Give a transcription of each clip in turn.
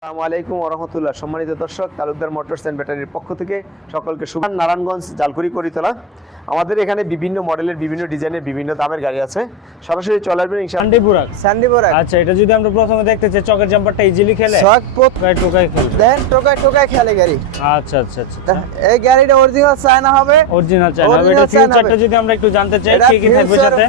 আসসালামু আলাইকুম ওরহমতুল্লাহ। সম্মানিত দর্শক তালুকদার মোটরস অ্যান্ড ব্যাটারির পক্ষ থেকে সকলকে শুভ নারায়ণগঞ্জ জালকুড়ি করিতলা। আমাদের এখানে বিভিন্ন মডেলের বিভিন্ন ডিজাইনের বিভিন্ন দামের গাড়ি আছে। সরাসরি চলে আসবেন ইনশাআল্লাহ সানডে বুরাক। সান্ডি বোরা আচ্ছা এটা যদি আমরা প্রথমে দেখতে চাই চকের জাম্পারটা ইজিলি খেলে? পোত টোকাই টোকাই খেলে। দেন টোকায় টোকায় খেলে গাড়ি। আচ্ছা আচ্ছা আচ্ছা এই গাড়িটা অরিজিনাল চায়না হবে। অরিজিনাল চাই না Original এটা চায়না ফিউচারটা যদি আমরা একটু জানতে চাই কি কি থাকবে সাথে?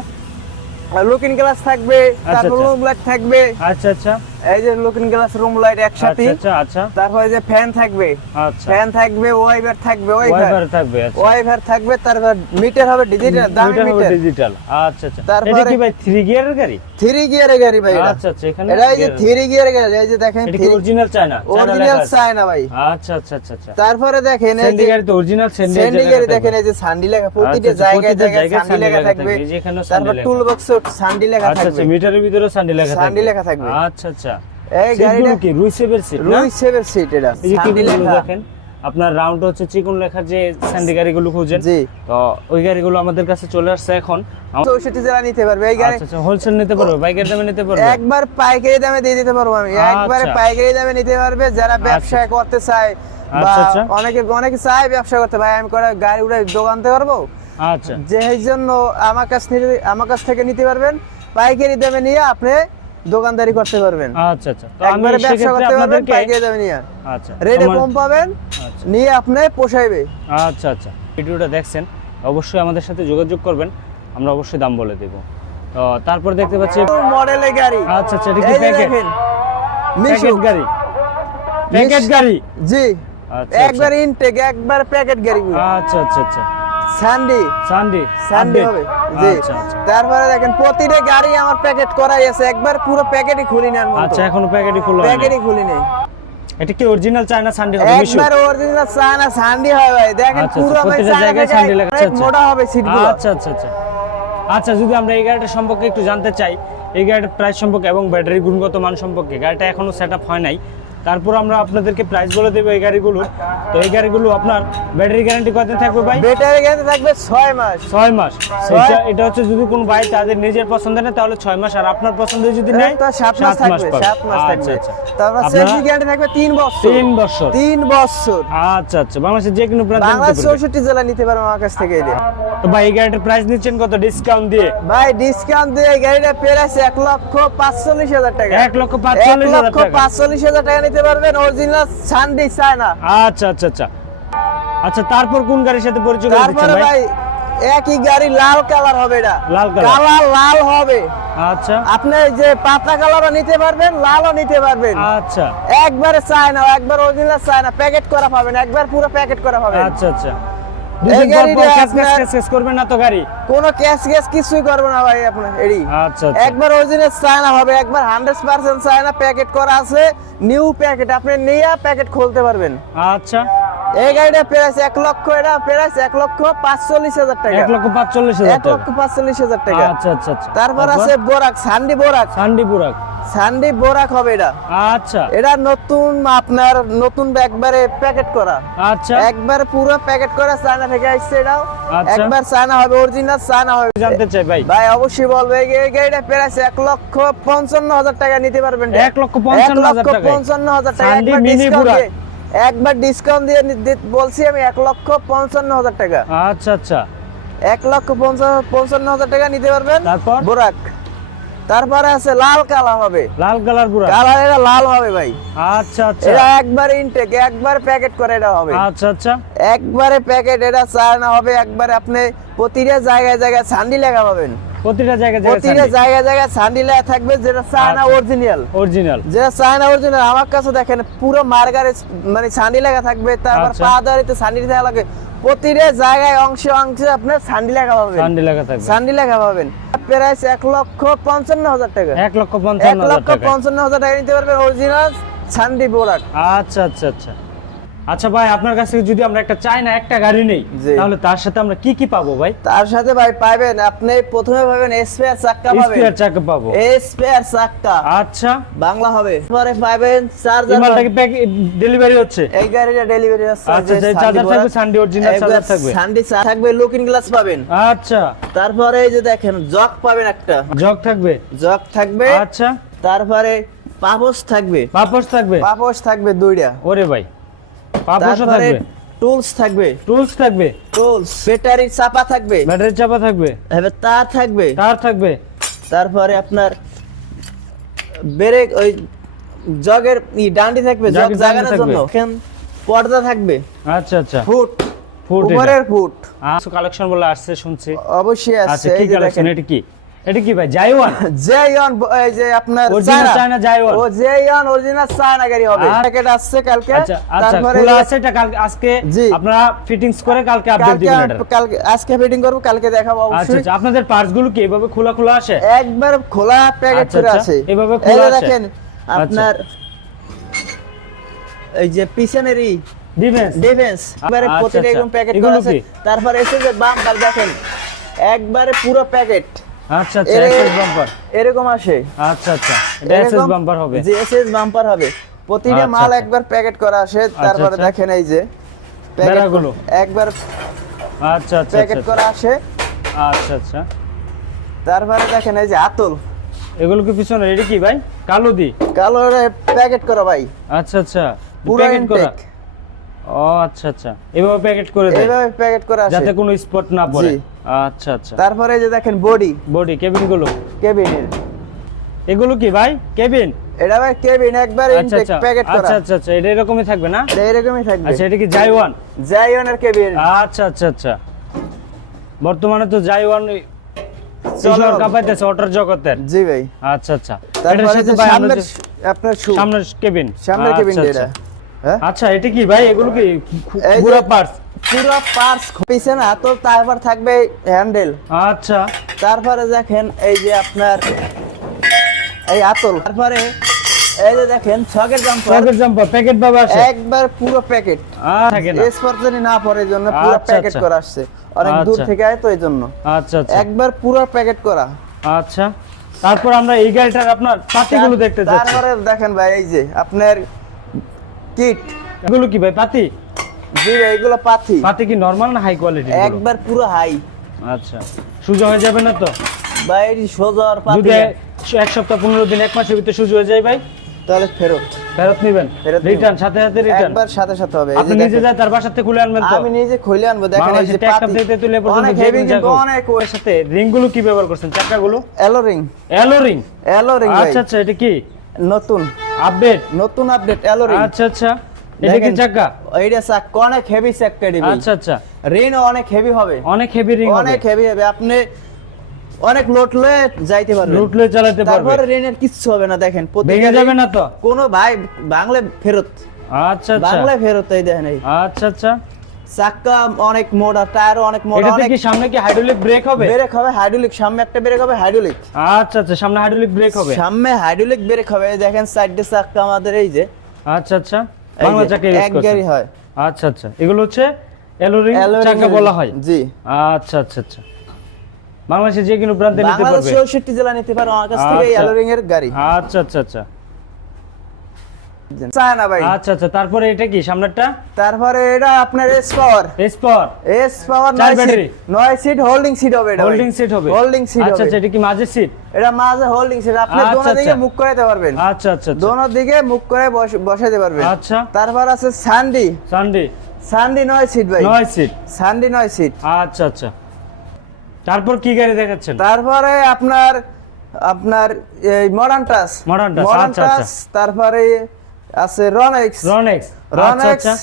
লুকিং গ্লাস থাকবে তারপর আচ্ছা। রুম লাইট থাকবে। আচ্ছা আচ্ছা। এই যে লুকিং গ্লাস রুম লাইট একসাথে আচ্ছা আচ্ছা আচ্ছা। তারপরে যে ফ্যান থাকবে আচ্ছা। ফ্যান থাকবে ওয়াইফার থাকবে ওয়াইফার থাকবে আচ্ছা। ওয়াইফার থাকবে তারপর মিটার হবে ডিজিটাল দামি মিটার ডিজিটাল আচ্ছা আচ্ছা। এটা তারপরে- কি ভাই 3 গিয়ারের গাড়ি? থ্রি গিয়ারের গাড়ি ভাই আচ্ছা আচ্ছা এখানে এটা এই যে গিয়ারের গাড়ি এই যে দেখেন এটা কি অরিজিনাল চাই না অরিজিনাল চায়না ভাই। আচ্ছা আচ্ছা আচ্ছা আচ্ছা। তারপরে দেখেন এই যে গাড়ি তো অরিজিনাল স্যান্ডি গাড়ি দেখেন। এই যে সান্ডি লেখা প্রতিটা আচ্ছা, জায়গায় জায়গায় লেখা থাকবে। থাকবে, তারপর টুল বক্সে সান্ডি লেখা আচ্ছা আচ্ছা থাকবে। মিটারের ভিতরে সান্ডি লেখা থাকবে। সান্ডি লেখা থাকবে। আচ্ছা আচ্ছা। এই গাড়িটা কি? রুই সেভের সিট রুই সেভের সিট এটা এই যে সান্ডি কিগুলো লেখা। দেখেন আপনার রাউন্ড হচ্ছে চিকন লেখার যে স্যান্ডি গাড়িগুলো খুঁজেন। তো ওই গাড়িগুলো আমাদের কাছে চলে আসছে এখন। চৌষট্টি জেলা নিতে পারবে এই গাড়ি আচ্ছা আচ্ছা হোলসেল নিতে পারবে বাইকের দামে নিতে পারবে? একবার পাইকারি দামে দিয়ে দিতে পারব আমি। একবারে আচ্ছা। পাইকারি দামে নিতে পারবে যারা ব্যবসা করতে চায় বা। অনেকে অনেকে চায় ব্যবসা করতে ভাই আমি করে গাড়ি উড়ে দোকানতে পারব? আচ্ছা। জন্য আমার কাছ থেকে আমার কাছ থেকে নিতে পারবেন। পাইকারি দামে নিয়ে আপনি দোকানদারি করতে পারবেন। আচ্ছা আচ্ছা। একবারে ব্যবসা করতে পারবেন পাইকারি দামে নিয়ে। আচ্ছা রেটে কম পাবেন আচ্ছা। নিয়ে আপনি পোষাইবে। আচ্ছা আচ্ছা। ভিডিওটা দেখছেন অবশ্যই আমাদের সাথে যোগাযোগ করবেন আমরা অবশ্যই দাম বলে দেব। তো তারপর দেখতে পাচ্ছি মডেলের গাড়ি। আচ্ছা আচ্ছা এটা কি প্যাকেট? দেখেন মিশুক। গাড়ি। প্যাকেট গাড়ি? জি। আচ্ছা একবার ইনটেক একবার প্যাকেট গাড়ি আচ্ছা আচ্ছা আচ্ছা। সানডি সানডে সানডে হবে। আচ্ছা আচ্ছা তারপরে দেখেন প্রতিটা গাড়ি আমার প্যাকেট করাই আছে। একবার পুরো প্যাকেটই খুলি না আচ্ছা এখনও প্যাকেটই খোলা প্যাকেটই খুলি নেই। এটা কি অরিজিনাল চায়না সানডে হবে একবার অরিজিনাল চায়না সানডি হয় ভাই। দেখেন আচ্ছা, পুরো আচ্ছা, আমার জায়গায় সানডি আচ্ছা। মোটা হবে সিটগুলো আচ্ছা আচ্ছা আচ্ছা। আচ্ছা যদি আমরা এই গাড়িটা সম্পর্কে একটু জানতে চাই এই গাড়িটার প্রাইস সম্পর্কে এবং ব্যাটারি গুণগত মান সম্পর্কে গাড়িটা এখনও সেট আপ হয় নাই। তারপর আমরা আপনাদেরকে প্রাইস বলে দেবো এই গাড়িগুলো। তো এই গাড়িগুলো আপনার ব্যাটারি গ্যারান্টি কতদিন থাকবে ভাই? ব্যাটারি গ্যারান্টি থাকবে 6 মাস। ছয় মাস। এটা এটা হচ্ছে যদি কোনো ভাই তাদের নিজের পছন্দের নেয় তাহলে ছয় মাস। আর আপনার পছন্দের যদি নেয় তো 7 মাস থাকবে। 7 মাস আচ্ছা, থাকবে। আচ্ছা। তারপর আপনারা- সেফটি গ্যারান্টি থাকবে 3 বছর। তিন বছর। 3 বছর। আচ্ছা আচ্ছা। বাংলাদেশের যে কোনো প্রান্ত বাংলা নিতে পারবে। 64 জেলা নিতে পারবে আমার কাছ থেকে এটা তো ভাই এই গাড়িটার প্রাইস নিচ্ছেন কত? ডিসকাউন্ট দিয়ে। ভাই ডিসকাউন্ট দিয়ে এই গাড়িটা পেরাছে এক লক্ষ পাঁচচল্লিশ হাজার টাকা। এক লক্ষ পাঁচচল্লিশ হাজার টাকা। পাঁচচল্লিশ হাজার টাকা নিতে পারবেন অরিজিনাল সানডি চায়না। আচ্ছা আচ্ছা আচ্ছা। আচ্ছা তারপর কোন গাড়ির সাথে পরিচয় তারপরে ভাই একই গাড়ি লাল কালার হবে এটা। লাল কালার। লাল হবে। আচ্ছা। আপনি যে পাতা কালারও নিতে পারবেন লালও নিতে পারবেন। আচ্ছা। একবারে চায়না একবার অরিজিনাল চায় না প্যাকেট করা পাবেন একবার পুরো প্যাকেট করা পাবেন। আচ্ছা আচ্ছা। এই দুদিন পর গাড়িটা পর ক্যাশ ক্যাশ আপনার- ক্যাশ ক্যাশ করবেন না তো গাড়ি? কোনো ক্যাশ ক্যাশ কিছুই করবে না ভাই আপনার এডি আচ্ছা আচ্ছা। একবার অরিজিনাল চায়না হবে একবার হান্ড্রেড পার্সেন্ট চায়না প্যাকেট করা আছে নিউ প্যাকেট আপনি নিয়ে প্যাকেট খুলতে পারবেন। আচ্ছা। এই গাড়িটা প্রাইস এক লক্ষ এটা প্রাইস এক লক্ষ পাঁচচল্লিশ হাজার টাকা। এক লক্ষ পাঁচচল্লিশ হাজার এক লক্ষ পাঁচচল্লিশ হাজার টাকা। আচ্ছা তারপর আছে বোরাক সান্ডি বোরাক সান্ডি বুরাক সান্ডি বোরাক হবে এটা। আচ্ছা। এটা নতুন আপনার নতুন একবারে প্যাকেট করা। আচ্ছা। একবার পুরো প্যাকেট করা চায়না থেকে আসছে এটাও। আচ্ছা। একবার চায়না হবে অরিজিনাল চায়না হবে। জানতে চাই ভাই। ভাই অবশ্যই বলব এই গাড়িটা প্রাইস এক লক্ষ পঞ্চান্ন হাজার টাকা নিতে পারবেন। এক লক্ষ পঞ্চান্ন হাজার? পঞ্চান্ন টাকা একবার মিনি ডিসকাউন্ট দিয়ে একবার ডিসকাউন্ট দিয়ে বলছি আমি এক লক্ষ পঞ্চান্ন হাজার টাকা। আচ্ছা আচ্ছা। এক লক্ষ পঞ্চান্ন পঞ্চান্ন হাজার টাকা নিতে পারবেন তারপর? বোরাক। তারপরে আছে লাল কালা হবে। লাল কালার বুরাক কালার এটা লাল হবে ভাই। আচ্ছা আচ্ছা। এটা একবার ইনটেক একবার প্যাকেট করে এটা হবে। আচ্ছা আচ্ছা। একবারে প্যাকেট এটা চায়না হবে একবারে আপনি প্রতিটা জায়গায় জায়গায় সান্ডি লেখা পাবেন। প্রতিটা জায়গায় প্রতিটা জায়গায় জায়গায় সান্ডি লেখা থাকবে যেটা চায়না। অরিজিনাল অরিজিনাল যেটা চায়না অরিজিনাল আমার কাছে দেখেন পুরো মার্গারে মানে সান্ডি লেখা থাকবে তারপর। পা দাঁড়িতে সান্ডি লেখা লাগবে প্রতিটা জায়গায় অংশে অংশে আপনার সান্ডি লেখা পাবেন। সান্ডি লেখা থাকবে। সান্ডি লেখা পাবেন। প্রাইস এক লক্ষ পঞ্চান্ন হাজার টাকা। এক লক্ষ পঞ্চান্ন হাজার টাকা। নিতে পারবেন অরিজিনাল সান্ডি বোরাক আচ্ছা আচ্ছা আচ্ছা। আচ্ছা ভাই আপনার কাছ থেকে যদি আমরা একটা চাই না একটা গাড়ি নেই। তাহলে তার সাথে আমরা কি কি পাবো ভাই? তার সাথে ভাই পাবেন আপনি প্রথমে পাবেন স্পেয়ার চাক্কা পাবেন। স্পেয়ার চাকা পাবো। স্পেয়ার চাক্কা। আচ্ছা। বাংলা হবে। পরে পাবেন। চার্জার মালটাকে প্যাক ডেলিভারি হচ্ছে? এই গাড়িটা ডেলিভারি আছে আচ্ছা, যে চার্জার থাকবে, সানডি original চার্জার থাকবে। সানডি থাকবে লুকিং গ্লাস পাবেন। আচ্ছা। তারপরে এই যে দেখেন জক পাবেন একটা। জগ থাকবে? জক থাকবে। আচ্ছা। তারপরে পাপোশ থাকবে। পাপোশ থাকবে? পাপোশ থাকবে দুইটা। ওরে ভাই। পাপোশও তারপরে থাকবে। টুলস থাকবে। টুলস থাকবে। টুলস ব্যাটারি চাপা থাকবে। ব্যাটারি চাপা থাকবে। এবার তার থাকবে। তার থাকবে। তারপরে আপনার ব্রেক ওই জগের ই ডান্ডি থাকবে জগ জাগানোর জন্য। এখান পর্দা থাকবে। আচ্ছা আচ্ছা। ফুট। ফুট উপরের ফুট। আচ্ছা কালেকশন বলে আসছে শুনছি। অবশ্যই আচ্ছা আছে কি এই কালেকশন এটা কি? এটা কি ভাই জাইওয়ান? জেয়ন এই যে আপনার Original China Jaiwan। ও জেয়ন অরিজিনাল চায়না গাড়ি হবে। প্যাকেট আসছে কালকে? আচ্ছা আচ্ছা তারপরে খোলা আছে এটা কালকে আজকে আপনারা ফিটিংস করে কালকে আপডেট দিবেন এটা। কালকে আজকে ফিটিং করব কালকে দেখাবো আচ্ছা অবশ্যই। আচ্ছা আপনাদের পার্টসগুলো কি এভাবে খোলা খোলা আসে? একবার খোলা প্যাকেট করে। আছে। এভাবে খোলা আছে। দেখেন আপনার এই যে পিছনেরই ডিফেন্স ডিফেন্স প্রতিটা। এরকম প্যাকেট করা আছে। তারপর এসে যে বাম্পার দেখেন একবারে পুরো প্যাকেট আচ্ছা আচ্ছা এসএস বাম্পার এরকম আসে। আচ্ছা আচ্ছা এটা এসএস বাম্পার হবে। জি এসএস বাম্পার হবে। প্রতিটা আচ্ছা, মাল আচ্ছা। একবার প্যাকেট করা আসে তারপরে। দেখেন এই যে প্যাকেট একবার আচ্ছা আচ্ছা প্যাকেট করা আসে। আচ্ছা আচ্ছা। তারপরে দেখেন এই যে আতল। এগুলো কি পিছনে? এটা কি ভাই? কালো দি? কালো প্যাকেট করা ভাই। আচ্ছা আচ্ছা। প্যাকেট করা। ও আচ্ছা আচ্ছা। এভাবে প্যাকেট করে দেয়? এইভাবে প্যাকেট করা আসে। যাতে কোনো স্পট না পড়ে। আচ্ছা আচ্ছা। তারপরে এই যে দেখেন বডি বডি কেবিনগুলো কেবিনের এগুলো কি ভাই? কেবিন এটা ভাই কেবিন একবার আচ্ছা ইনটেক আচ্ছা। প্যাকেট করা। আচ্ছা আচ্ছা আচ্ছা। এটা এরকমই থাকবে না? এটা এরকমই থাকবে। আচ্ছা এটা কি জাইওয়ান জাইওনের কেবিন আচ্ছা আচ্ছা আচ্ছা। বর্তমানে তো জাইওয়ান চলো। চলো কাপাইতেছে অটোর জগতের। জি ভাই। আচ্ছা আচ্ছা। এটার সাথে ভাই আপনার সামনের কেবিন সামনের কেবিন এটা। হ্যাঁ আচ্ছা এটা কি ভাই? এগুলো কি পুরো পার্টস পুরো পার্টস পিছে না তো তারপর থাকবে হ্যান্ডেল। আচ্ছা। তারপরে দেখেন এই যে আপনার এই আতল। তারপরে এই যে দেখেন ছকের জাম্পার। পকেট জাম্পার প্যাকেট বাবা আছে একবার পুরো প্যাকেট। থাকে না। স্পট জানি না পড়ে জন্য পুরো আচ্ছা, প্যাকেট আচ্ছা। করা আসছে। অনেক দূর আচ্ছা। থেকে আয় তো এই জন্য। আচ্ছা আচ্ছা। একবার পুরো প্যাকেট করা। আচ্ছা। তারপর আমরা এই গাড়িটার আপনার পাতিগুলো দেখতে যাচ্ছি। তারপরে দেখেন ভাই এই যে আপনার কিট এগুলো কি ভাই পাতি? জি ভাই, এগুলো পাথি পাতি কি নরমাল না হাই কোয়ালিটি একবার পুরো হাই আচ্ছা। সুজা হয়ে যাবে না তো? বাইরে সোজার পাথি যদি এক সপ্তাহ পনেরো দিন এক মাসের ভিতরে সুজা হয়ে যায় ভাই? তাহলে ফেরত। ফেরত নিবেন। রিটার্ন সাথে সাথে রিটার্ন একবার সাথে সাথে হবে আপনি নিজে যায় তার বাসার থেকে খুলে আনবেন তো? আমি নিজে খুলে আনব দেখেন এই যে পাতি। থেকে তুলে পর্যন্ত অনেক হেভি কিন্তু অনেক ওর সাথে। রিংগুলো কি ব্যবহার করছেন? চাকাগুলো? এলো রিং এলো রিং এলো রিং আচ্ছা আচ্ছা এটা কি? নতুন। আপডেট নতুন আপডেট এলোরি আচ্ছা আচ্ছা। এটা কি চাকা? এইটা চাক অনেক হেভি চাকা দিবি আচ্ছা আচ্ছা। রিং অনেক হেভি হবে। অনেক হেভি রিং অনেক হেভি হবে। আপনি অনেক লোড লয়ে যাইতে পারবেন। লুটলে চালাতে পারবে তারপরে রেনের কিচ্ছু হবে না দেখেন। ভেঙে যাবে না তো? কোনো ভাই বাংলা ফেরত। আচ্ছা আচ্ছা। বাংলা ফেরত এই দেখেন এই। আচ্ছা আচ্ছা। চাক্কা অনেক মোটা অনেক মোটা অনেক সামনে কি হাইড্রোলিক ব্রেক হবে? ব্রেক হবে হাইড্রোলিক সামনে একটা ব্রেক হবে হাইড্রোলিক আচ্ছা আচ্ছা সামনে হাইড্রোলিক ব্রেক হবে। সামনে হাইড্রোলিক ব্রেক হবে দেখেন সাইডে চাক্কা আমাদের এই যে। আচ্ছা আচ্ছা বাংলা চাকা এক গাড়ি হয়। আচ্ছা আচ্ছা এগুলো হচ্ছে এলোরিং চাকা বলা হয়? জি। আচ্ছা আচ্ছা আচ্ছা। বাংলাদেশে যে কোনো প্রান্তে নিতে বাংলাদেশ পারবে চৌষট্টি জেলা নিতে পারো আমার কাছ থেকে এই আচ্ছা। এর গাড়ি। আচ্ছা আচ্ছা আচ্ছা। চায় না ভাই। আচ্ছা আচ্ছা তারপরে এটা কি সামনেরটা? তারপরে এটা আপনার S power S power S power চার নয় সিট হোল্ডিং সিট হবে এটা হোল্ডিং সিট হবে। হোল্ডিং সিট আচ্ছা হবে। আচ্ছা এটা কি মাঝের সিট এটা মাঝে হোল্ডিং সিট আপনি আচ্ছা, দোনো দিকে আচ্ছা। মুখ পারবেন। আচ্ছা আচ্ছা আচ্ছা। দোনো দিকে মুখ করে পারবেন। আচ্ছা। তারপর আছে সান্ডি সানডে সান্ডি নয় সিট ভাই। নয় সিট সান্ডি নয় সিট আচ্ছা আচ্ছা। তারপর কি গাড়ি দেখাচ্ছেন? তারপরে আপনার আপনার এই মডার্ন Touch, মডার্ন আচ্ছা, আচ্ছা। তারপরে আছে রনেক্স রনেক্স আচ্ছা রনেক্স আচ্ছা।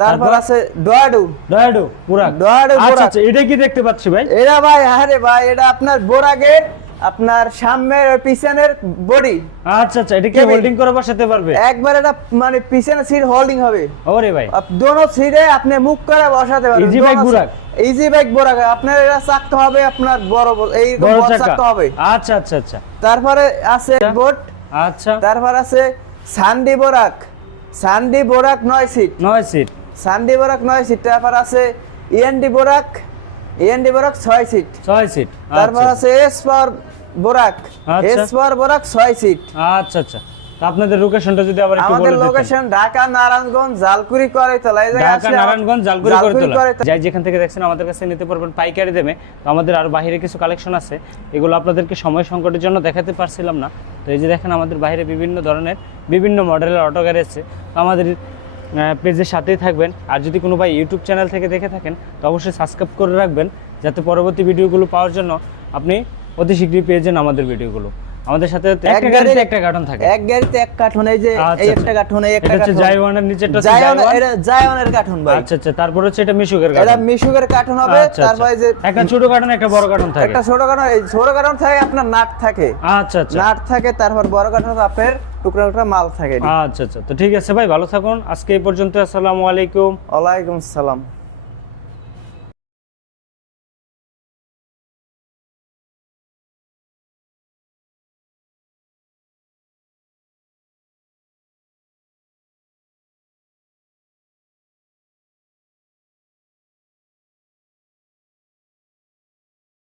তারপর? আছে ডয়াডু ডয়াডো পুরাক। ডয়াডু আচ্ছা আচ্ছা এটা কি দেখতে পাচ্ছি ভাই? এটা ভাই আরে ভাই এটা আপনার বোরাগের আপনার সামনের পিছনের বডি আচ্ছা আচ্ছা এটা কি হোল্ডিং করে বসাতে পারবে? একবার এটা মানে পিছনের সিট হোল্ডিং হবে। ওরে ভাই। দোনো সিটে আপনি মুখ করে বসাতে পারবেন। Easy bike বুরাক। ইজি বাইক বোরাক আপনার এটা চাকতে হবে আপনার বড় এই বড় বড় চাকতে হবে। আচ্ছা আচ্ছা আচ্ছা। তারপরে আছে বোট আচ্ছা। তারপর আছে সান্ডি বোরাক। সান্ডি বোরাক নয় সিট। নয় সিট। সান্ডি বোরাক নয় সিট। তারপর আছে ইএনডি বোরাক। ইএনডি বোরাক ছয় সিট। ছয় সিট। তারপর আচ্ছা। আছে এস পাওয়ার বোরাক। আচ্ছা। এস পাওয়ার বোরাক ছয় সিট। আচ্ছা আচ্ছা। আপনাদের লোকেশনটা যদি আবার একটু আমাদের বলে দিতেন। লোকেশন ঢাকা নারায়ণগঞ্জ জালকুড়ি করাইতলা। এই জায়গায় ঢাকা নারায়ণগঞ্জ জালকুড়ি করাইতলা। যাই যেখান থেকে দেখছেন আমাদের কাছে নিতে পারবেন পাইকারি দেবে তো আমাদের আর বাইরে কিছু কালেকশন আছে। এগুলো আপনাদেরকে সময় সংকটের জন্য দেখাতে পারছিলাম না। তো এই যে দেখেন আমাদের বাইরে বিভিন্ন ধরনের বিভিন্ন মডেলের অটো আছে তো আমাদের পেজের সাথেই থাকবেন। আর যদি কোনো ভাই ইউটিউব চ্যানেল থেকে দেখে থাকেন, তো অবশ্যই সাবস্ক্রাইব করে রাখবেন, যাতে পরবর্তী ভিডিওগুলো পাওয়ার জন্য আপনি অতি শীঘ্রই পেয়ে যান আমাদের ভিডিওগুলো আমাদের সাথে একটা গাড়িতে একটা কার্টন থাকে। এক গাড়িতে এক কার্টুন এই যে আচ্ছা, এই আচ্ছা। একটা কার্টুন এই একটা কার্টুন জাইওয়ানের নিচেরটা হচ্ছে জায়ন জাইওয়ান এটা কার্টুন ভাই। আচ্ছা আচ্ছা তারপর হচ্ছে এটা মিশুকের এটা মিশুকের কার্টুন হবে আচ্ছা, তারপরে যে আচ্ছা। একটা ছোট কার্টন একটা বড় কার্টন থাকে। একটা ছোট কার্টুন এই ছোট কার্টুন থাকে আপনার নাট থাকে। আচ্ছা আচ্ছা। নাট থাকে তারপর বড় কার্টুন আপনার টুকরা টুকরা মাল থাকে। আচ্ছা আচ্ছা। তো ঠিক আছে ভাই ভালো থাকুন। আজকে এই পর্যন্ত আসসালামু আলাইকুম। ওয়ালাইকুম আসসালাম।